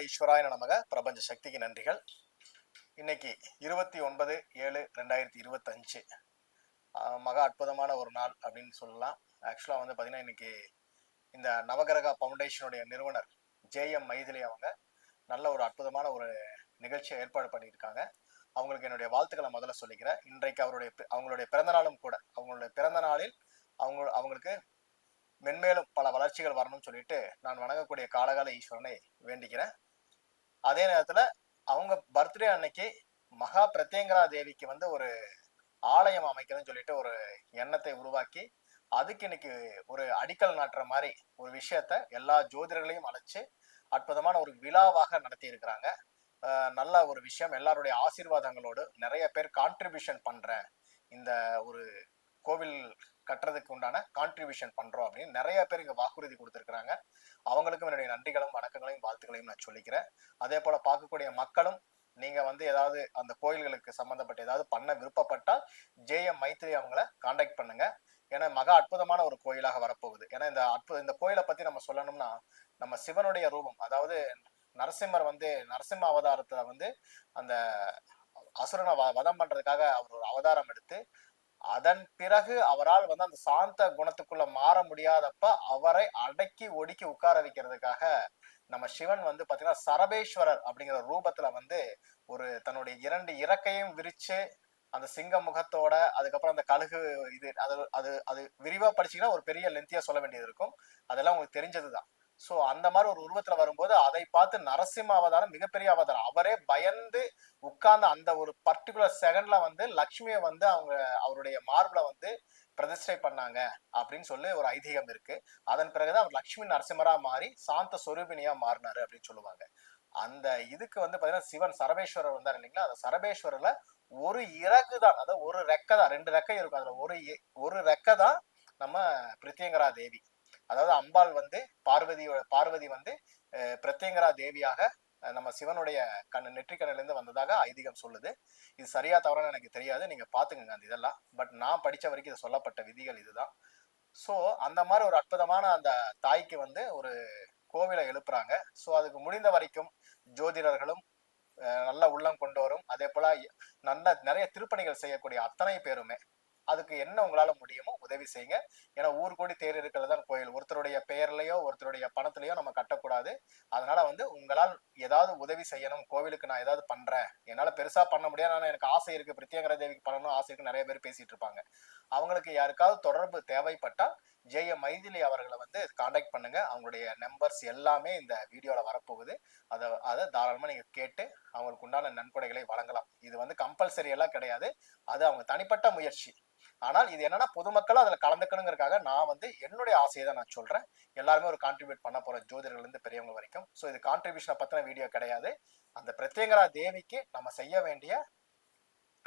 வல்ல ஈஸ்வராய நமக. பிரபஞ்ச சக்திக்கு நன்றிகள். இன்னைக்கு 29/7/2025 மகா அற்புதமான ஒரு நாள் அப்படின்னு சொல்லலாம். ஆக்சுவலா வந்து பாத்தீங்கன்னா இன்னைக்கு இந்த நவகிரகா ஃபவுண்டேஷனுடைய நிறுவனர் JM மைதிலி அவங்க நல்ல ஒரு அற்புதமான ஒரு நிகழ்ச்சியை ஏற்பாடு பண்ணியிருக்காங்க. அவங்களுக்கு என்னுடைய வாழ்த்துக்களை முதல்ல சொல்லிக்கிறேன். இன்றைக்கு அவங்களுடைய பிறந்த நாளும் கூட. அவங்களுடைய பிறந்த நாளில் அவங்களுக்கு மென்மேலும் பல வளர்ச்சிகள் வரணும்னு சொல்லிட்டு நான் வணங்கக்கூடிய காலகால ஈஸ்வரனை வேண்டிக்கிறேன். அதே நேரத்துல அவங்க பர்த்டே அன்னைக்கு மகா பிரத்யங்கரா தேவிக்கு வந்து ஒரு ஆலயம் அமைக்கணும்னு சொல்லிட்டு ஒரு எண்ணத்தை உருவாக்கி அதுக்கு இன்னைக்கு ஒரு அடிக்கல் நாட்டுற மாதிரி ஒரு விஷயத்த எல்லா ஜோதிடர்களையும் அழைச்சு அற்புதமான ஒரு விழாவாக நடத்தி இருக்கிறாங்க. நல்ல ஒரு விஷயம். எல்லாருடைய ஆசீர்வாதங்களோடு நிறைய பேர் கான்ட்ரிபியூஷன் பண்றேன், இந்த ஒரு கோவில் கட்டுறதுக்கு உண்டான கான்ட்ரிபியூஷன் பண்றோம் அப்படின்னு நிறைய பேர் இங்க வாக்குறுதி கொடுத்திருக்கிறாங்க. அவங்களுக்கும் என்னுடைய நன்றிகளும் வணக்கங்களையும் வாழ்த்துக்களையும் நான் சொல்லிக்கிறேன். அதே போல பார்க்கக்கூடிய மக்களும் நீங்க வந்து ஏதாவது அந்த கோயில்களுக்கு சம்பந்தப்பட்ட ஏதாவது பண்ண விருப்பப்பட்டால் JM மைத்ரி அவங்கள கான்டாக்ட் பண்ணுங்க. ஏன்னா மகா அற்புதமான ஒரு கோயிலாக வரப்போகுது. ஏன்னா இந்த கோயிலை பத்தி நம்ம சொல்லணும்னா நம்ம சிவனுடைய ரூபம், அதாவது நரசிம்மர் வந்து நரசிம்ம அவதாரத்துல வந்து அந்த அசுரனை வதம் பண்றதுக்காக அவர் ஒரு அவதாரம் எடுத்து அதன் பிறகு அவரால் வந்து அந்த சாந்த குணத்துக்குள்ள மாற முடியாதப்ப அவரை அடக்கி ஒடுக்கி உட்கார வைக்கிறதுக்காக நம்ம சிவன் வந்து பாத்தீங்கன்னா சரபேஸ்வரர் அப்படிங்கிற ரூபத்துல வந்து ஒரு தன்னுடைய 2 இறக்கையும் விரிச்சு அந்த சிங்க முகத்தோட, அதுக்கப்புறம் அந்த கழுகு இது அது விரிவா படிச்சீங்கன்னா ஒரு பெரிய லென்த்தியா சொல்ல வேண்டியது இருக்கும். அதெல்லாம் உங்களுக்கு தெரிஞ்சதுதான். சோ அந்த மாதிரி ஒரு உருவத்துல வரும்போது அதை பார்த்து நரசிம்ம அவதாரம் மிகப்பெரிய அவதாரம். அவரே பயந்து உட்கார்ந்து அந்த ஒரு பர்டிகுலர் செகண்ட்ல வந்து லக்ஷ்மியை வந்து அவருடைய மார்பிள வந்து பிரதிஷ்டை பண்ணாங்க அப்படின்னு சொல்லி ஒரு ஐதீகம் இருக்கு. அதன் பிறகுதான் அவர் லக்ஷ்மி நரசிம்மரா மாறி சாந்த சொரூபினியா மாறினாரு அப்படின்னு சொல்லுவாங்க. அந்த இதுக்கு வந்து பாத்தீங்கன்னா சிவன் சரபேஸ்வரர் வந்தார் இல்லைங்களா, அந்த சரபேஸ்வரர்ல ஒரு இறகு தான், அதாவது ஒரு ரெக்கை தான், 2 ரெக்கை இருக்கும். அதுல ஒரு ரெக்கை தான் நம்ம பிரத்யங்கரா தேவி. அதாவது அம்பாள் வந்து பார்வதி வந்து பிரத்யங்கரா தேவியாக நம்ம சிவனுடைய நெற்றிக்கண்ணில இருந்து வந்ததாக ஐதீகம் சொல்லுது. இது சரியா தவறான்னு எனக்கு தெரியாது, நீங்க பாத்துக்கங்க அந்த இதெல்லாம். பட் நான் படிச்ச வரைக்கும் இது சொல்லப்பட்ட விதிகள் இதுதான். சோ அந்த மாதிரி ஒரு அற்புதமான அந்த தாய்க்கு வந்து ஒரு கோவிலை எழுப்புறாங்க. சோ அதுக்கு முடிந்த வரைக்கும் ஜோதிடர்களும் நல்ல உள்ளம் கொண்டவரும் அதே போல நிறைய திருப்பணிகள் செய்யக்கூடிய அத்தனை பேருமே அதுக்கு என்ன உங்களால முடியுமோ உதவி செய்யுங்க. ஏன்னா ஊர் கூடி தேர் இருக்கிறது தான் கோயில். ஒருத்தருடைய பெயர்லயோ ஒருத்தருடைய பணத்திலயோ நம்ம கட்டக்கூடாது. அதனால வந்து உங்களால் ஏதாவது உதவி செய்யணும், கோவிலுக்கு நான் ஏதாவது பண்றேன், என்னால பெருசா பண்ண முடியாது, ஆனா எனக்கு ஆசை இருக்கு, பிரத்யங்கரா தேவிக்கு பண்ணணும் ஆசை இருக்கு, நிறைய பேர் பேசிட்டு இருப்பாங்க. அவங்களுக்கு யாருக்காவது தொடர்பு தேவைப்பட்டால் JM மைதிலி அவர்களை வந்து கான்டாக்ட் பண்ணுங்க. அவங்களுடைய நம்பர்ஸ் எல்லாமே இந்த வீடியோல வரப்போகுது. அதை தாராளமா நீங்க கேட்டு அவங்களுக்கு உண்டான நன்கொடைகளை வழங்கலாம். இது வந்து கம்பல்சரி எல்லாம் கிடையாது, அது அவங்க தனிப்பட்ட முயற்சி. ஆனால் இது என்னன்னா பொதுமக்களும் அதுல கலந்துக்கணுங்கிறதுக்காக நான் வந்து என்னுடைய ஆசையை தான் நான் சொல்றேன். எல்லாருமே ஒரு கான்ட்ரிபியூட் பண்ண போற ஜோதிடர்கள் இருந்து பெரியவங்க வரைக்கும். சோ இது கான்ட்ரிபியூஷனை பத்தின வீடியோ கிடையாது. அந்த பிரத்யங்கரா தேவிக்கு நம்ம செய்ய வேண்டிய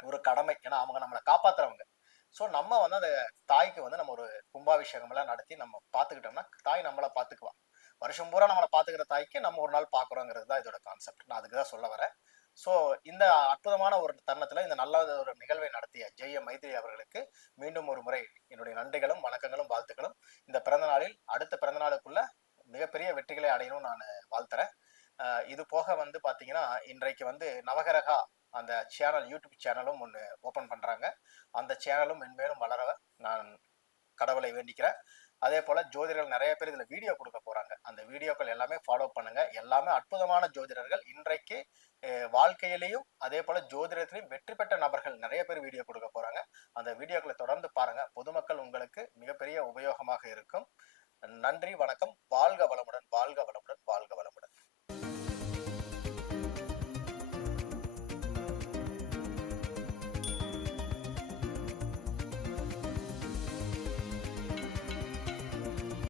ஒரு கடமை. ஏன்னா அவங்க நம்மளை காப்பாத்துறவங்க. சோ நம்ம வந்து அந்த தாய்க்கு வந்து நம்ம ஒரு கும்பாபிஷேகம் எல்லாம் நடத்தி நம்ம பாத்துக்கிட்டோம்னா தாய் நம்மளை பாத்துக்குவா. வருஷம் பூரா நம்மளை பாத்துக்கிற தாய்க்கு நம்ம ஒரு நாள் பாக்குறோங்கிறது தான் இதோட கான்செப்ட். நான் அதுக்குதான் சொல்ல வரேன். சோ இந்த அற்புதமான ஒரு தருணத்துல இந்த நல்ல ஒரு நிகழ்வை நடத்திய JM மைத்ரி அவர்களுக்கு மீண்டும் ஒரு முறை என்னுடைய நன்றிகளும் வணக்கங்களும் வாழ்த்துக்களும். இந்த பிறந்த நாளில் அடுத்த பிறந்த நாளுக்குள்ள மிகப்பெரிய வெற்றிகளை அடையணும் நான் வாழ்த்துறேன். இது போக வந்து பாத்தீங்கன்னா இன்றைக்கு வந்து நவகிரகா அந்த சேனல் யூடியூப் சேனலும் ஒன்று ஓபன் பண்றாங்க. அந்த சேனலும் மென்மேலும் வளர நான் கடவுளை வேண்டிக்கிறேன். அதே போல ஜோதிடர்கள் நிறைய பேர் இதுல வீடியோ கொடுக்க போறாங்க. அந்த வீடியோக்கள் எல்லாமே ஃபாலோ பண்ணுங்க. எல்லாமே அற்புதமான ஜோதிடர்கள். இன்றைக்கு வாழ்க்கையிலையும் அதே போல ஜோதிடத்திலையும் வெற்றி பெற்ற நபர்கள் நிறைய பேர் வீடியோ கொடுக்க போறாங்க. அந்த வீடியோக்களை தொடர்ந்து பாருங்க. பொதுமக்கள் உங்களுக்கு மிகப்பெரிய உபயோகமாக இருக்கும். நன்றி, வணக்கம். வாழ்க வளமுடன், வாழ்க வளமுடன், வாழ்க வளமுடன்.